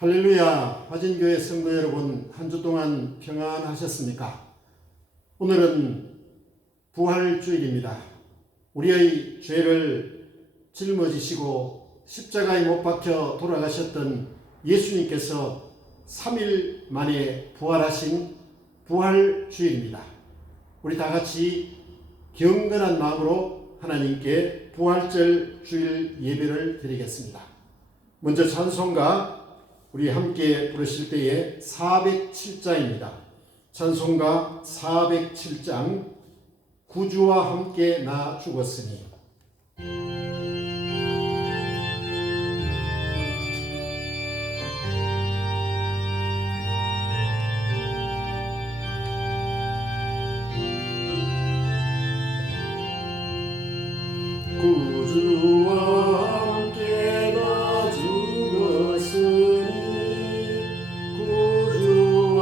할렐루야, 화진교회 성도 여러분, 한 주 동안 평안하셨습니까? 오늘은 부활주일입니다. 우리의 죄를 짊어지시고 십자가에 못 박혀 돌아가셨던 예수님께서 3일 만에 부활하신 부활주일입니다. 우리 다 같이 경건한 마음으로 하나님께 부활절 주일 예배를 드리겠습니다. 먼저 찬송가 우리 함께 부르실 때에 407장입니다. 찬송가 407장 구주와 함께 나 죽었으니. 구주와 함께 나 죽었으니 구주와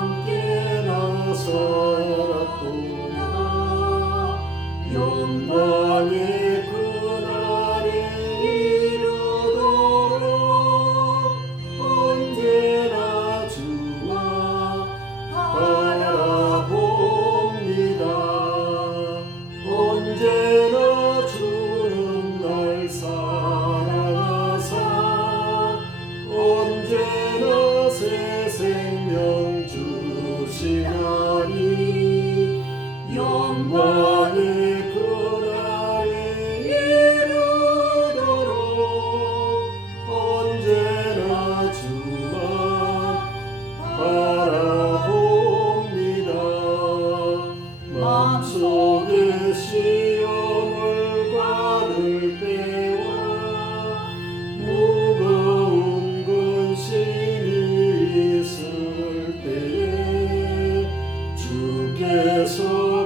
함께 나 살았도다. 영광의 그날에 이르도록 언제나 주만 바라봅니다. 언제나 주는 날 사랑하사 언제나 새 생명 주시나니 영광의 그날에 이르도록 언제나 주만 바라봅니다. 마음속에 시험을 받을 때와 무거운 근심이 있을 때에 주께서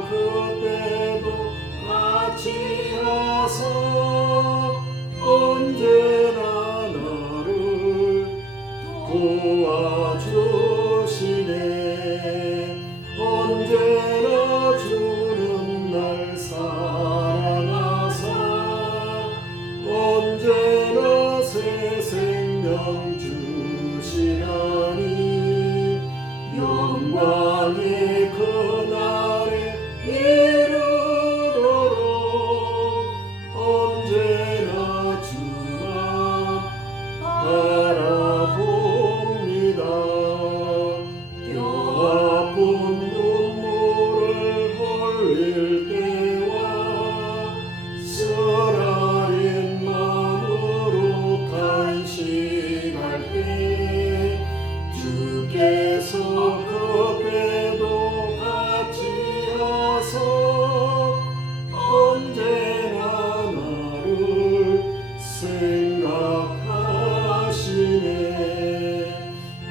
그때도 같이 하사 언제나 나를 도와주시네. 언제나 주는 날 사랑하사 언제나 새 생명 주시나니 영광의 그날에 이르도록 언제나 주만 바라봅니다. 뼈아픈 눈물을 흘릴 때와 쓰라린 마음으로 탄식할 때 주께서 그때도 같이 하사 언제나 나를 생각하시네.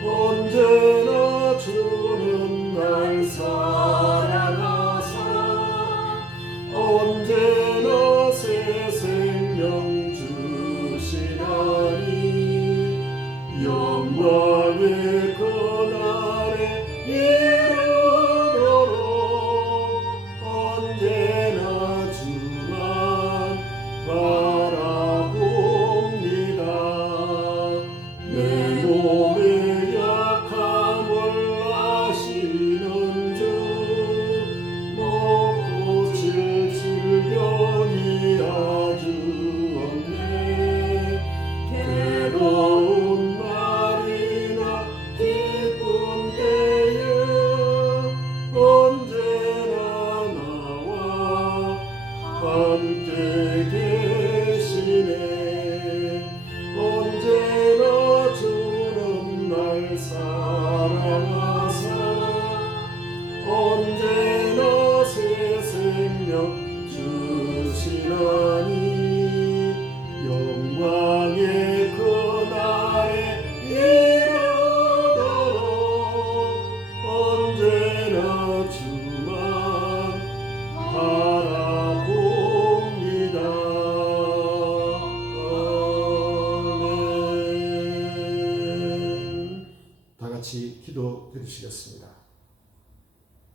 언제나 주는 날 사랑하사 언제나 새 생명 주시나니 영광의 그날에 이르도록 언제나 주만 바라봅니다. 내 몸의 약함을 아시는 주 못 고칠 질병이 아주 없네. 괴로운 날이나 기쁜 때에 언제나 나와 함께 계시네. 언제나 주는 날 사랑하사 언제나 새 생명 주시나니 영광의 그날에 이르도록 언제나 주만 바라봅니다. 아멘. 다 같이 기도 드리시겠습니다.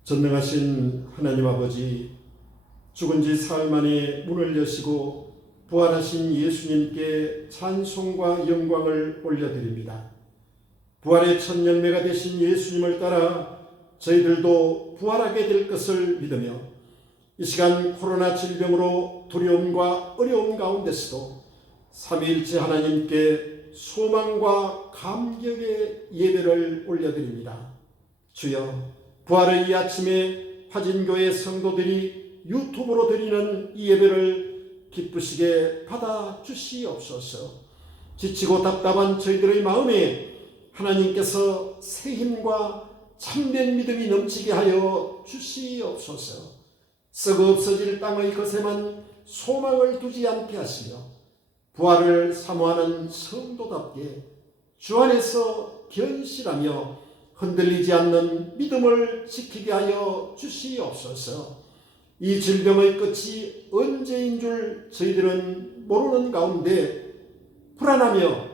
전능하신 하나님 아버지, 죽은 지 사흘 만에 문을 여시고 부활하신 예수님께 찬송과 영광을 올려드립니다. 부활의 첫 열매가 되신 예수님을 따라 저희들도 부활하게 될 것을 믿으며 이 시간 코로나 질병으로 두려움과 어려움 가운데서도 삼위일체 하나님께 소망과 감격의 예배를 올려드립니다. 주여, 부활의 이 아침에 화진교회 성도들이 유튜브로 드리는 이 예배를 기쁘시게 받아주시옵소서. 지치고 답답한 저희들의 마음에 하나님께서 새 힘과 참된 믿음이 넘치게 하여 주시옵소서. 썩어 없어질 땅의 것에만 소망을 두지 않게 하시며 부활을 사모하는 성도답게 주 안에서 견실하며 흔들리지 않는 믿음을 지키게 하여 주시옵소서. 이 질병의 끝이 언제인 줄 저희들은 모르는 가운데 불안하며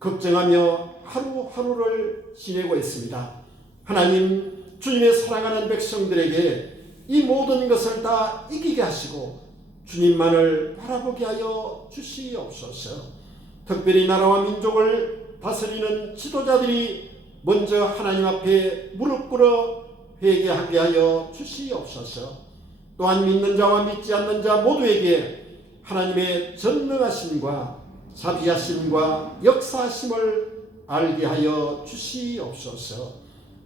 걱정하며 하루하루를 지내고 있습니다. 하나님, 주님의 사랑하는 백성들에게 이 모든 것을 다 이기게 하시고 주님만을 바라보게 하여 주시옵소서. 특별히 나라와 민족을 다스리는 지도자들이 먼저 하나님 앞에 무릎 꿇어 회개하게 하여 주시옵소서. 또한 믿는 자와 믿지 않는 자 모두에게 하나님의 전능하심과 자비하심과 역사하심을 알게 하여 주시옵소서.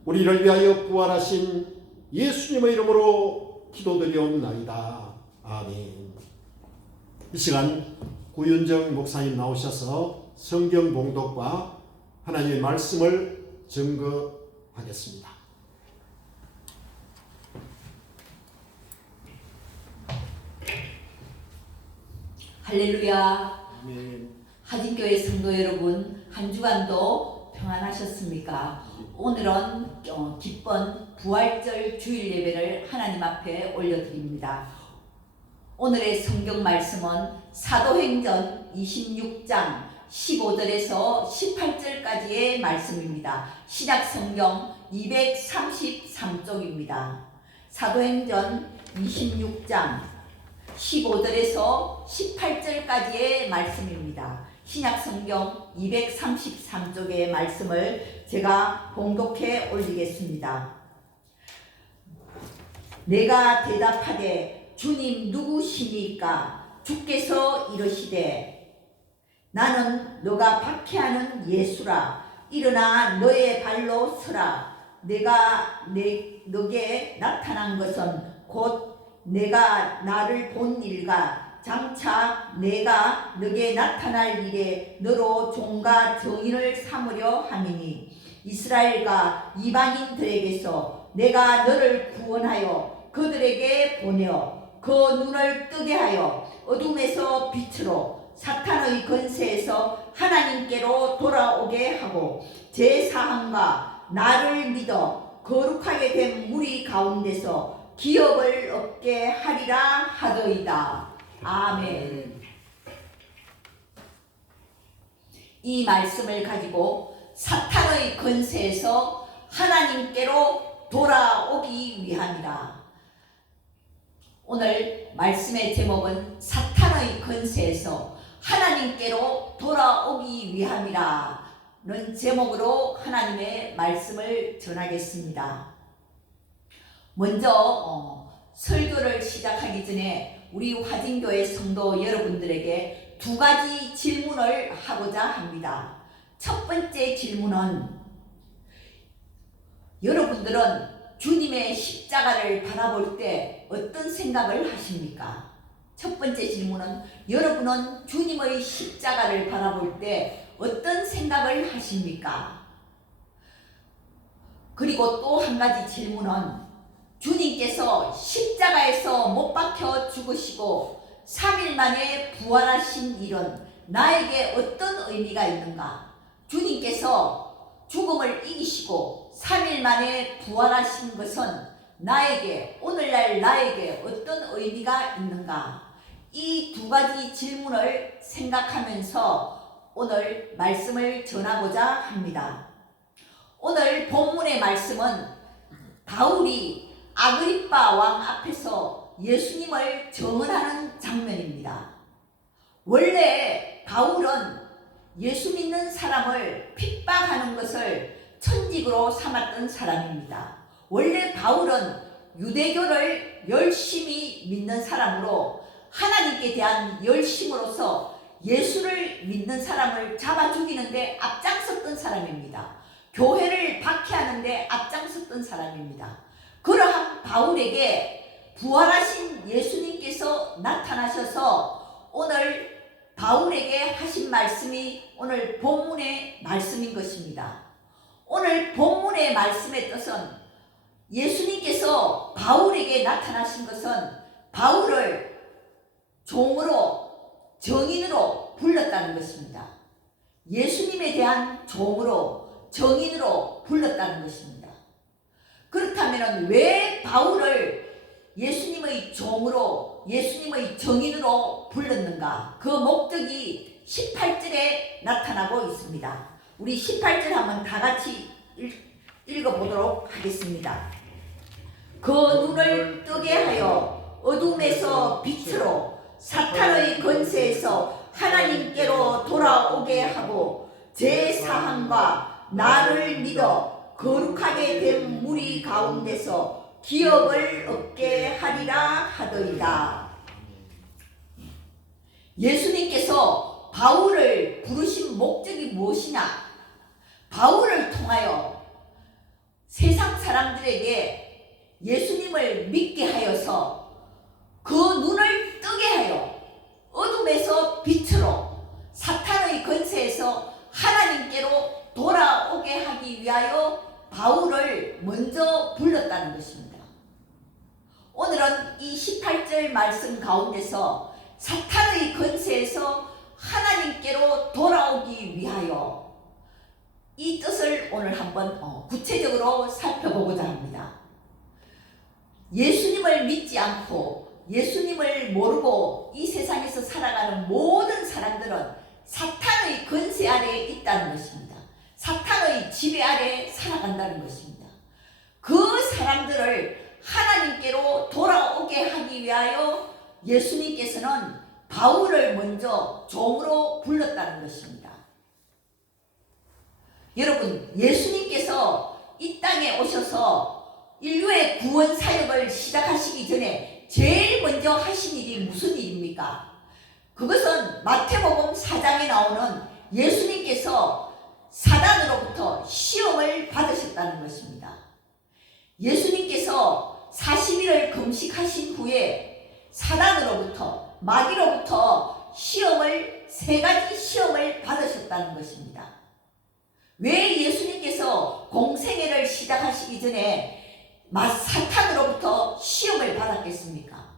우리를 위하여 부활하신 예수님의 이름으로 기도드리옵나이다. 아멘. 이 시간 구윤정 목사님 나오셔서 성경 봉독과 하나님의 말씀을 증거하겠습니다. 할렐루야. 아멘. 하진교회 성도 여러분, 한 주간도 평안하셨습니까? 오늘은 기쁜 부활절 주일 예배를 하나님 앞에 올려드립니다. 오늘의 성경 말씀은 사도행전 26장 15절에서 18절까지의 말씀입니다. 신약 성경 233쪽입니다. 사도행전 26장 15절에서 18절까지의 말씀입니다. 신약 성경 233쪽의 말씀을 제가 봉독해 올리겠습니다. 내가 대답하되 주님 누구시니까? 주께서 이르시되 나는 너가 박해하는 예수라. 일어나 너의 발로 서라. 내가 너게 나타난 것은 곧 내가 나를 본 일과 장차 내가 너게 나타날 일에 너로 종과 정인을 삼으려 함이니 이스라엘과 이방인들에게서 내가 너를 구원하여 그들에게 보내어 그 눈을 뜨게 하여 어둠에서 빛으로 사탄의 권세에서 하나님께로 돌아오게 하고 제사함과 나를 믿어 거룩하게 된 무리 가운데서 기업을 얻게 하리라 하더이다. 아멘. 이 말씀을 가지고 사탄의 권세에서 하나님께로 돌아오기 위함이라. 오늘 말씀의 제목은 사탄의 권세에서 하나님께로 돌아오기 위함이라는 제목으로 하나님의 말씀을 전하겠습니다. 먼저 설교를 시작하기 전에 우리 화진교회 성도 여러분들에게 두 가지 질문을 하고자 합니다. 첫 번째 질문은 여러분들은 주님의 십자가를 바라볼 때 어떤 생각을 하십니까? 첫 번째 질문은 여러분은 주님의 십자가를 바라볼 때 어떤 생각을 하십니까? 그리고 또 한 가지 질문은 주님께서 십자가에서 못 박혀 죽으시고 3일 만에 부활하신 일은 나에게 어떤 의미가 있는가? 주님께서 죽음을 이기시고 3일 만에 부활하신 것은 나에게, 오늘날 나에게 어떤 의미가 있는가? 이 두 가지 질문을 생각하면서 오늘 말씀을 전하고자 합니다. 오늘 본문의 말씀은 바울이 아그리빠 왕 앞에서 예수님을 증언하는 장면입니다. 원래 바울은 예수 믿는 사람을 핍박하는 것을 천직으로 삼았던 사람입니다. 원래 바울은 유대교를 열심히 믿는 사람으로 하나님께 대한 열심으로서 예수를 믿는 사람을 잡아 죽이는데 앞장섰던 사람입니다. 교회를 박해하는데 앞장섰던 사람입니다. 그러한 바울에게 부활하신 예수님께서 나타나셔서 오늘 바울에게 하신 말씀이 오늘 본문의 말씀인 것입니다. 오늘 본문의 말씀의 뜻은 예수님께서 바울에게 나타나신 것은 바울을 종으로 정인으로 불렀다는 것입니다. 예수님에 대한 종으로 정인으로 불렀다는 것입니다. 그렇다면 왜 바울을 예수님의 종으로 예수님의 정인으로 불렀는가? 그 목적이 18절에 나타나고 있습니다. 우리 18절 한번 다 같이 읽어보도록 하겠습니다. 그 눈을 뜨게 하여 어둠에서 빛으로 사탄의 권세에서 하나님께로 돌아오게 하고 제 사함과 나를 믿어 거룩하게 된 무리 가운데서 기업을 얻게 하리라 하더이다. 예수님께서 바울을 부르신 목적이 무엇이냐? 바울을 통하여 세상 사람들에게 예수님을 믿게 하여서 그 눈을 뜨게 하여 어둠에서 빛으로 사탄의 권세에서 하나님께로 돌아오게 하기 위하여 바울을 먼저 불렀다는 것입니다. 오늘은 이 18절 말씀 가운데서 사탄의 권세에서 하나님께로 돌아오기 위하여 이 뜻을 오늘 한번 구체적으로 살펴보고자 합니다. 예수님을 믿지 않고 예수님을 모르고 이 세상에서 살아가는 모든 사람들은 사탄의 권세 아래에 있다는 것입니다. 사탄의 지배 아래에 살아간다는 것입니다. 그 사람들을 하나님께로 돌아오게 하기 위하여 예수님께서는 바울을 먼저 종으로 불렀다는 것입니다. 여러분, 예수님께서 이 땅에 오셔서 인류의 구원 사역을 시작하시기 전에 제일 먼저 하신 일이 무슨 일입니까? 그것은 마태복음 4장에 나오는 예수님께서 사단으로부터 시험을 받으셨다는 것입니다. 예수님께서 40일을 금식하신 후에 사단으로부터 마귀로부터 시험을 세 가지 시험을 받으셨다는 것입니다. 왜 예수님께서 공생애를 시작하시기 전에 사탄으로부터 시험을 받았겠습니까?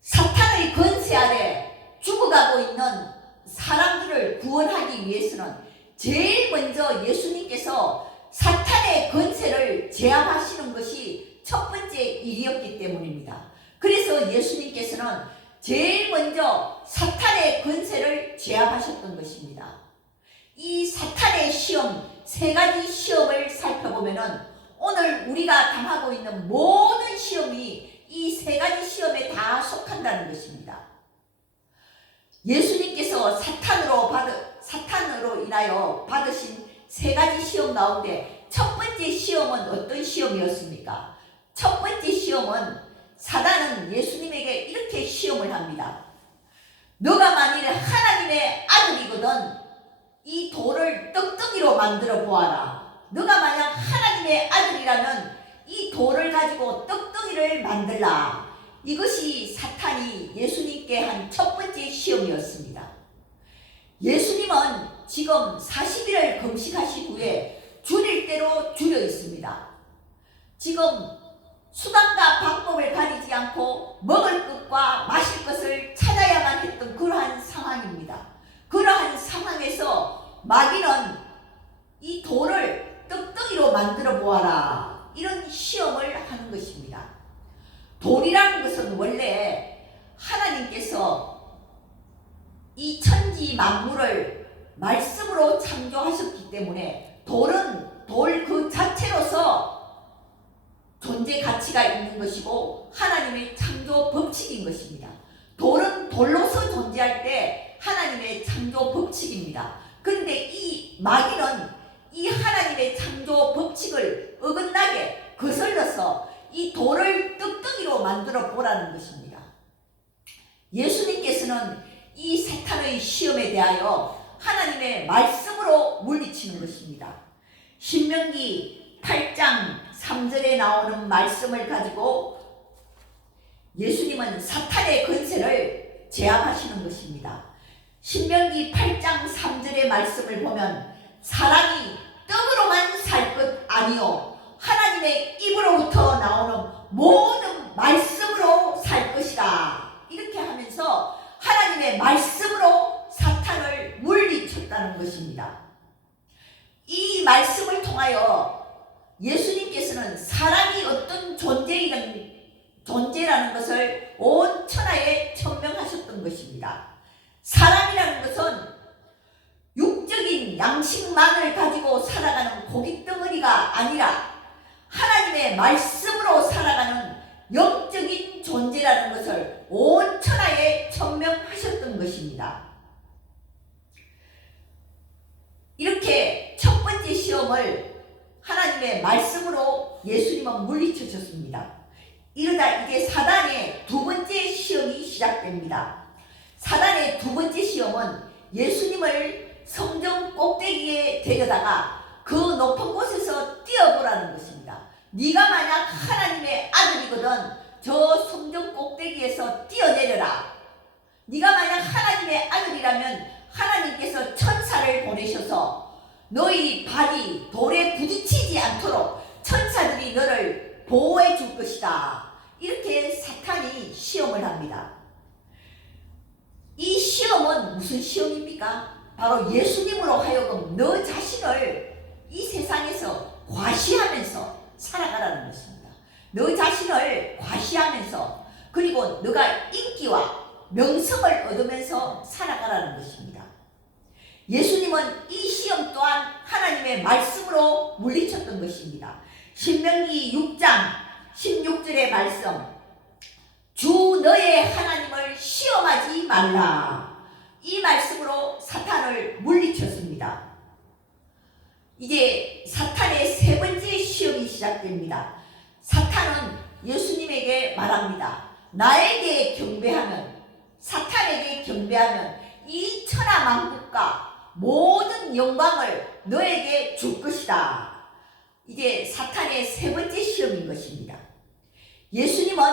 사탄의 권세 아래 죽어가고 있는 사람들을 구원하기 위해서는 제일 먼저 예수님께서 사탄의 권세를 제압하시는 것이 첫 번째 일이었기 때문입니다. 그래서 예수님께서는 제일 먼저 사탄의 권세를 제압하셨던 것입니다. 이 사탄의 시험, 세 가지 시험을 살펴보면은 오늘 우리가 당하고 있는 모든 시험이 이 세 가지 시험에 다 속한다는 것입니다. 예수님께서 사탄으로 인하여 받으신 세 가지 시험 가운데 첫 번째 시험은 어떤 시험이었습니까? 첫 번째 시험은 사단은 예수님에게 이렇게 시험을 합니다. 너가 만일 하나님의 아들이거든 이 돌을 떡덩이로 만들어 보아라. 너가 만약 하나님의 아들이라면 이 돌을 가지고 떡덩이를 만들라. 이것이 사탄이 예수님께 한 첫 번째 시험이었습니다. 예수님은 지금 40일을 금식하신 후에 줄일 대로 줄여 있습니다. 지금 수단과 방법을 가리지 않고 먹을 것과 마실 것을 찾아야만 했던 그러한 상황입니다. 그러한 상황에서 마귀는 이 돌을 떡덩이로 만들어 보아라. 이런 시험을 하는 것입니다. 돌이라는 것은 원래 하나님께서 이 천지 만물을 말씀으로 창조하셨기 때문에 돌은 돌 그 자체로서 존재 가치가 있는 것이고 하나님의 창조 법칙인 것입니다. 돌은 돌로서 존재할 때 하나님의 창조 법칙입니다. 그런데 이 마귀는 이 하나님의 창조 법칙을 어긋나게 거슬러서 이 돌을 떡덩이로 만들어 보라는 것입니다. 예수님께서는 이 사탄의 시험에 대하여 하나님의 말씀으로 물리치는 것입니다. 신명기 8장 3절에 나오는 말씀을 가지고 예수님은 사탄의 권세를 제압하시는 것입니다. 신명기 8장 3절의 말씀을 보면 사람이 떡으로만 살 것 아니요 하나님의 입으로부터 나오는 모든 말씀으로 살 것이다. 이렇게 하면서 하나님의 말씀으로 사탄을 물리쳤다는 것입니다. 이 말씀을 통하여 예수님께서는 사람이 어떤 존재라는 것을 온 천하에 천명하셨던 것입니다. 사람이라는 것은 육적인 양식만을 가지고 살아가는 고깃덩어리가 아니라 하나님의 말씀으로 살아가는 영적인 존재라는 것을 온 천하에 천명하셨던 것입니다. 이렇게 첫 번째 시험을 하나님의 말씀으로 예수님은 물리치셨습니다. 이러다 이제 사단의 두 번째 시험이 시작됩니다. 사단의 두 번째 시험은 예수님을 성전 꼭대기에 데려다가 그 높은 곳에서 뛰어보라는 것입니다. 네가 만약 하나님의 아들이거든 저 성전 꼭대기에서 뛰어내려라. 네가 만약 하나님의 아들이라면 하나님께서 천사를 보내셔서 너희 발이 돌에 부딪히지 않도록 천사들이 너를 보호해 줄 것이다. 이렇게 사탄이 시험을 합니다. 이 시험은 무슨 시험입니까? 바로 예수님으로 하여금 너 자신을 이 세상에서 과시하면서 살아가라는 것입니다. 너 자신을 과시하면서 그리고 너가 인기와 명성을 얻으면서 살아가라는 것입니다. 예수님은 이 시험 또한 하나님의 말씀으로 물리쳤던 것입니다. 신명기 6장 16절의 말씀, 주 너의 하나님을 시험하지 말라. 이 말씀으로 사탄을 물리쳤습니다. 이제 사탄의 세 번째 시험이 시작됩니다. 사탄은 예수님에게 말합니다. 나에게 경배하면, 사탄에게 경배하면 이 천하만국과 모든 영광을 너에게 줄 것이다. 이제 사탄의 세 번째 시험인 것입니다. 예수님은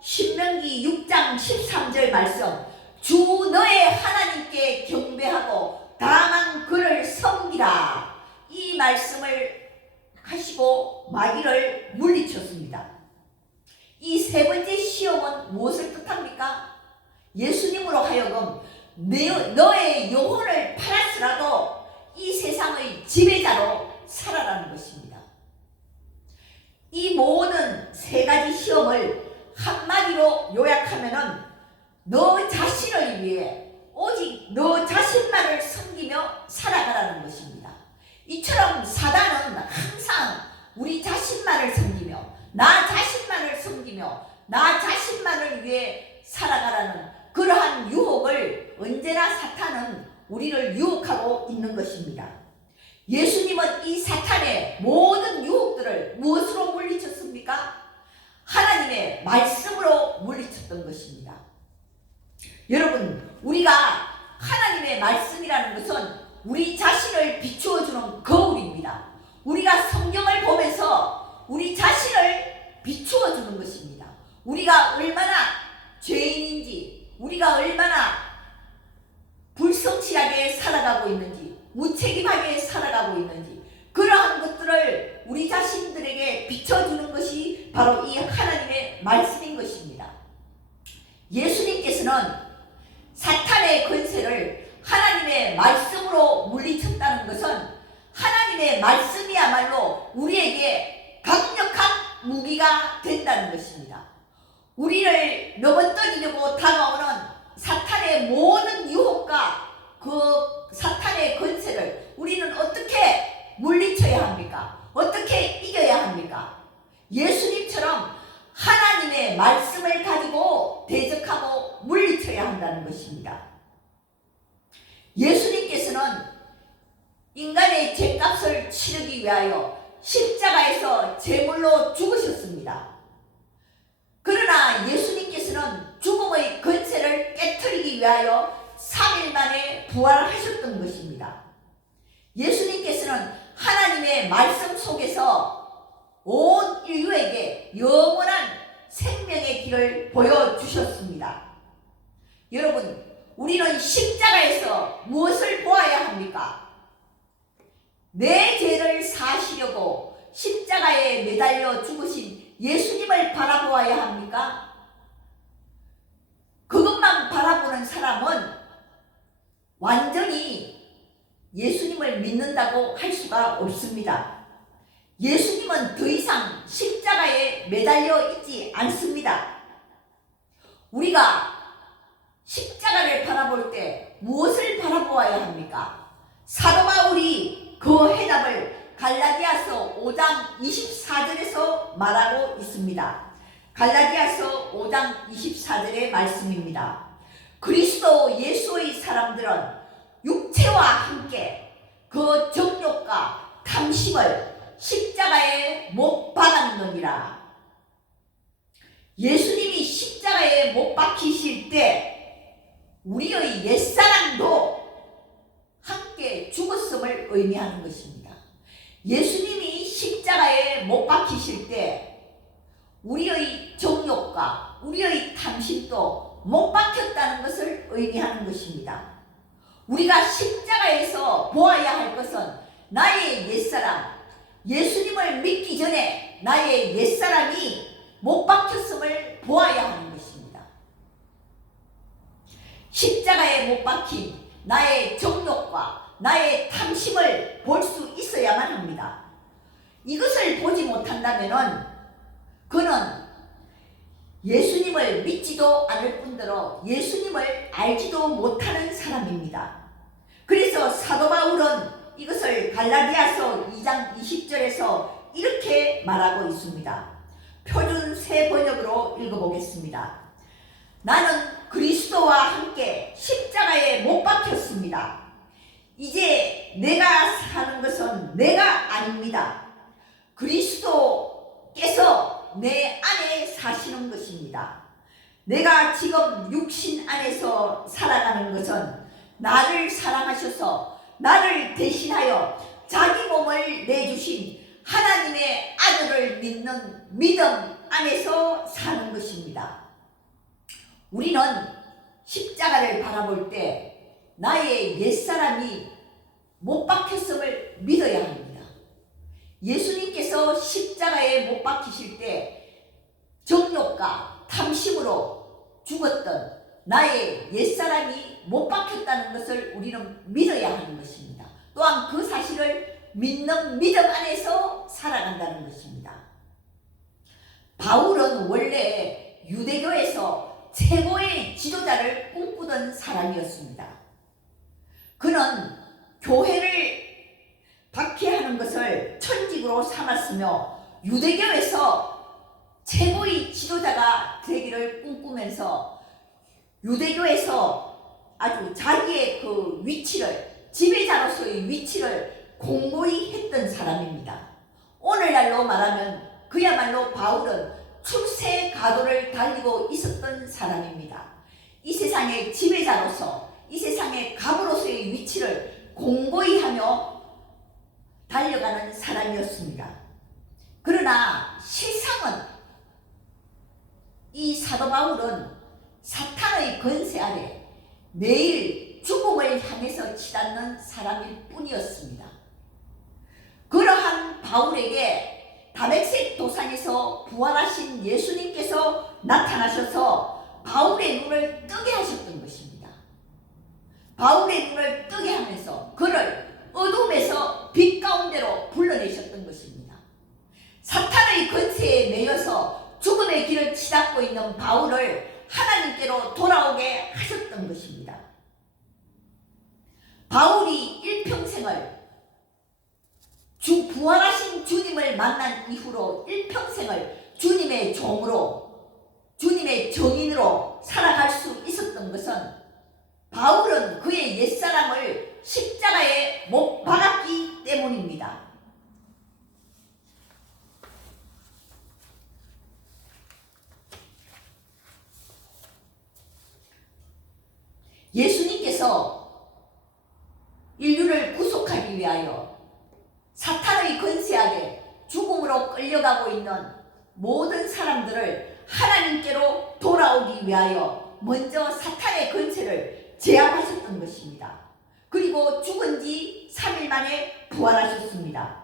신명기 6장 13절 말씀, 주 너의 하나님께 경배하고 다만 그를 섬기라. 이 말씀을 하시고 마귀를 물리쳤습니다. 이 세 번째 시험은 무엇을 뜻합니까? 예수님으로 하여금 너의 영혼을 팔았으라도 이 세상의 지배자로 살아라는 것입니다. 이 모든 세 가지 시험을 한마디로 요약하면은 너 자신을 위해 오직 너 자신만을 섬기며 살아가라는 것입니다. 이처럼 사단은 항상 우리 자신만을 섬기며 나 자신만을 섬기며 나 자신만을 위해 살아가라는 그러한 유혹을 언제나 사탄은 우리를 유혹하고 있는 것입니다. 예수님은 이 사탄의 모든 유혹들을 무엇으로 물리쳤습니까? 하나님의 말씀으로 물리쳤던 것입니다. 여러분, 우리가 하나님의 말씀이라는 것은 우리 자신을 비추어주는 거울입니다. 우리가 성경을 보면서 우리 자신을 비추어주는 것입니다. 우리가 얼마나 죄인인지, 우리가 얼마나 불성실하게 살아가고 있는지, 무책임하게 살아가고 있는지, 그러한 것들을 우리 자신들에게 비춰주는 것이 바로 이 하나님의 말씀인 것입니다. 예수님께서는 사탄의 권세를 하나님의 말씀으로 물리쳤다는 것은 하나님의 말씀이야말로 우리에게 강력한 무기가 된다는 것입니다. 우리를 넘어뜨리려고 다가오는 사탄의 모든 유혹과 그 사탄의 권세를 우리는 어떻게 물리쳐야 합니까? 어떻게 이겨야 합니까? 예수님처럼 하나님의 말씀을 가지고 대적하고 물리쳐야 한다는 것입니다. 값을 치르기 위하여 십자가에서 제물로 죽으셨습니다. 그러나 예수님께서는 죽음의 권세를 깨뜨리기 위하여 3일 만에 부활하셨던 것입니다. 예수님께서는 하나님의 말씀 속에서 온 인류에게 영원한 생명의 길을 보여주셨습니다. 여러분, 우리는 십자가에서 무엇을 보아야 합니까? 내 죄를 사시려고 십자가에 매달려 죽으신 예수님을 바라보아야 합니까? 그것만 바라보는 사람은 완전히 예수님을 믿는다고 할 수가 없습니다. 예수님은 더 이상 십자가에 매달려 있지 않습니다. 우리가 십자가를 바라볼 때 무엇을 바라보아야 합니까? 사도 바울이 그 해답을 갈라디아서 5장 24절에서 말하고 있습니다. 갈라디아서 5장 24절의 말씀입니다. 그리스도 예수의 사람들은 육체와 함께 그 정욕과 탐심을 십자가에 못 박았느니라. 예수님이 십자가에 못 박히실 때 우리의 옛사람도 함께 죽었음을 의미하는 것입니다. 예수님이 십자가에 못 박히실 때 우리의 정욕과 우리의 탐심도 못 박혔다는 것을 의미하는 것입니다. 우리가 십자가에서 보아야 할 것은 나의 옛사람, 예수님을 믿기 전에 나의 옛사람이 못 박혔음을 보아야 하는 것입니다. 십자가에 못 박힌 나의 정욕과 나의 탐심을 볼 수 있어야만 합니다. 이것을 보지 못한다면 그는 예수님을 믿지도 않을 뿐더러 예수님을 알지도 못하는 사람입니다. 그래서 사도 바울은 이것을 갈라디아서 2장 20절에서 이렇게 말하고 있습니다. 표준 새 번역으로 읽어보겠습니다. 나는 그리스도와 함께 십자가에 못 박혔습니다. 이제 내가 사는 것은 내가 아닙니다. 그리스도께서 내 안에 사시는 것입니다. 내가 지금 육신 안에서 살아가는 것은 나를 사랑하셔서 나를 대신하여 자기 몸을 내주신 하나님의 아들을 믿는 믿음 안에서 사는 것입니다. 우리는 십자가를 바라볼 때 나의 옛사람이 못 박혔음을 믿어야 합니다. 예수님께서 십자가에 못 박히실 때 정욕과 탐심으로 죽었던 나의 옛사람이 못 박혔다는 것을 우리는 믿어야 하는 것입니다. 또한 그 사실을 믿는 믿음 안에서 살아간다는 것입니다. 바울은 원래 유대교에서 최고의 지도자를 꿈꾸던 사람이었습니다. 그는 교회를 박해하는 것을 천직으로 삼았으며 유대교에서 최고의 지도자가 되기를 꿈꾸면서 유대교에서 아주 자기의 그 위치를, 지배자로서의 위치를 공고히 했던 사람입니다. 오늘날로 말하면 그야말로 바울은 출세 가도를 달리고 있었던 사람입니다. 이 세상의 지배자로서, 이 세상의 갑으로서의 위치를 공고히 하며 달려가는 사람이었습니다. 그러나 실상은 이 사도 바울은 사탄의 권세 아래 매일 죽음을 향해서 치닫는 사람일 뿐이었습니다. 그러한 바울에게 다메섹 도상에서 부활하신 예수님께서 나타나셔서 바울의 눈을 뜨게 하셨던 것입니다. 바울의 눈을 뜨게 하면서 그를 어둠에서 빛 가운데로 불러내셨던 것입니다. 사탄의 권세에 매여서 죽음의 길을 치닫고 있는 바울을 하나님께로 돌아오게 하셨던 것입니다. 바울이 일평생을 부활하신 주님을 만난 이후로 일평생을 주님의 종으로, 주님의 정인으로 살아갈 수 있었던 것은 바울은 그의 옛사람을 십자가에 못 박았기 때문입니다. 하기 위하여 사탄의 권세 아래 죽음으로 끌려가고 있는 모든 사람들을 하나님께로 돌아오기 위하여 먼저 사탄의 권세를 제압하셨던 것입니다. 그리고 죽은 지 3일 만에 부활하셨습니다.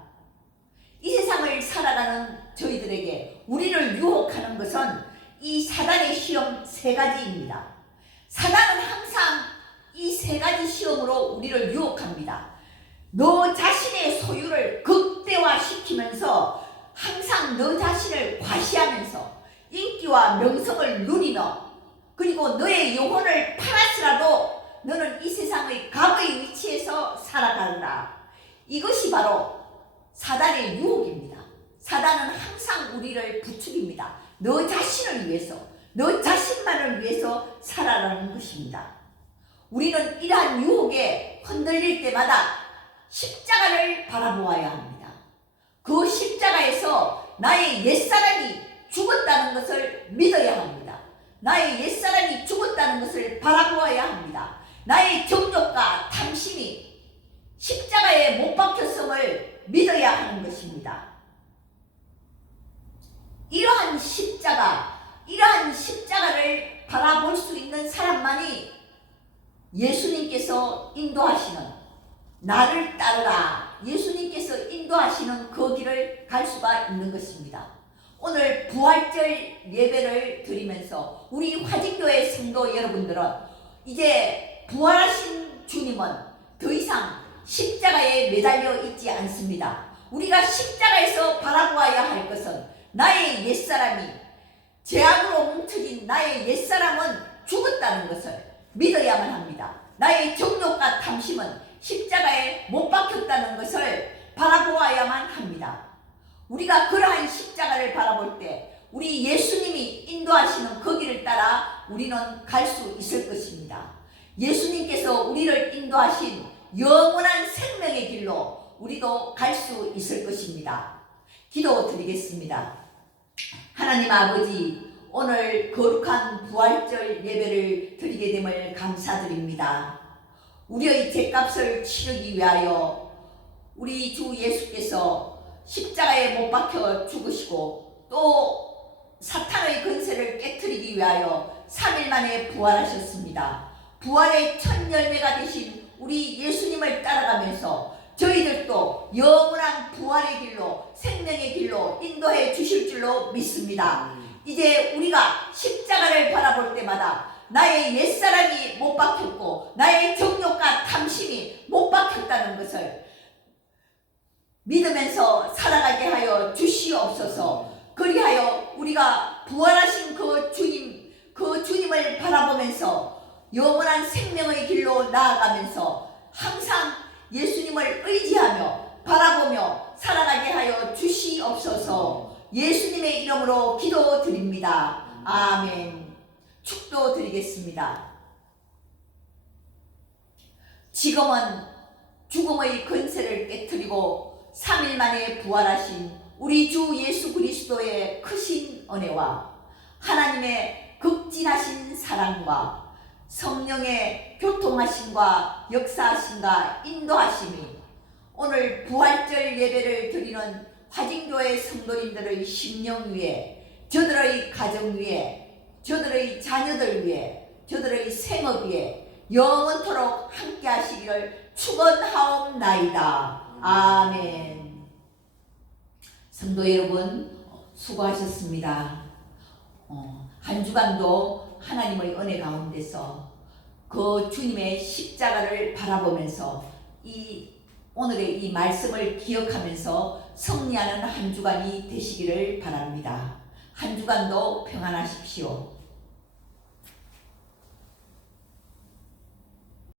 이 세상을 살아가는 저희들에게 우리를 유혹하는 것은 이 사단의 시험 3가지입니다. 사단은 항상 이 3가지 시험으로 우리를 유혹합니다. 너 자신의 소유를 극대화시키면서 항상 너 자신을 과시하면서 인기와 명성을 누리는, 그리고 너의 영혼을 팔았으라도 너는 이 세상의 갑의 위치에서 살아가느라. 이것이 바로 사단의 유혹입니다. 사단은 항상 우리를 부추깁니다. 너 자신을 위해서, 너 자신만을 위해서 살아가는 것입니다. 우리는 이러한 유혹에 흔들릴 때마다 십자가를 바라보아야 합니다. 그 십자가에서 나의 옛사람이 죽었다는 것을 믿어야 합니다. 나의 옛사람이 죽었다는 것을 바라보아야 합니다. 나의 정욕과 탐심이 십자가에 못 박혔음을 믿어야 하는 것입니다. 이러한 십자가를 바라볼 수 있는 사람만이 예수님께서 인도하시는, 나를 따르라, 예수님께서 인도하시는 그 길을 갈 수가 있는 것입니다. 오늘 부활절 예배를 드리면서 우리 화진교회 성도 여러분들은 이제 부활하신 주님은 더 이상 십자가에 매달려 있지 않습니다. 우리가 십자가에서 바라보아야 할 것은 나의 옛사람이, 죄악으로 뭉쳐진 나의 옛사람은 죽었다는 것을 믿어야만 합니다. 나의 정욕과 탐심은 십자가에 못 박혔다는 것을 바라보아야만 합니다. 우리가 그러한 십자가를 바라볼 때 우리 예수님이 인도하시는 그 길을 따라 우리는 갈 수 있을 것입니다. 예수님께서 우리를 인도하신 영원한 생명의 길로 우리도 갈 수 있을 것입니다. 기도 드리겠습니다. 하나님 아버지, 오늘 거룩한 부활절 예배를 드리게 됨을 감사드립니다. 우리의 죄값을 치르기 위하여 우리 주 예수께서 십자가에 못 박혀 죽으시고 또 사탄의 권세를 깨트리기 위하여 3일 만에 부활하셨습니다. 부활의 첫 열매가 되신 우리 예수님을 따라가면서 저희들도 영원한 부활의 길로, 생명의 길로 인도해 주실 줄로 믿습니다. 이제 우리가 십자가를 바라볼 때마다 나의 옛사람이 못 박혔고 나의 정욕과 탐심이 못 박혔다는 것을 믿으면서 살아가게 하여 주시옵소서. 그리하여 우리가 부활하신 그 주님을 바라보면서 영원한 생명의 길로 나아가면서 항상 예수님을 의지하며 바라보며 살아가게 하여 주시옵소서. 예수님의 이름으로 기도드립니다. 아멘. 축도드리겠습니다. 지금은 죽음의 권세를 깨트리고 3일 만에 부활하신 우리 주 예수 그리스도의 크신 은혜와 하나님의 극진하신 사랑과 성령의 교통하심과 역사하심과 인도하심이 오늘 부활절 예배를 드리는 화진교회 성도님들의 심령 위에, 저들의 가정 위에, 저들의 자녀들 위에, 저들의 생업 위에 영원토록 함께 하시기를 축원하옵나이다. 아멘. 성도 여러분, 수고하셨습니다. 한 주간도 하나님의 은혜 가운데서 그 주님의 십자가를 바라보면서 오늘의 이 말씀을 기억하면서 승리하는 한 주간이 되시기를 바랍니다. 한 주간도 평안하십시오.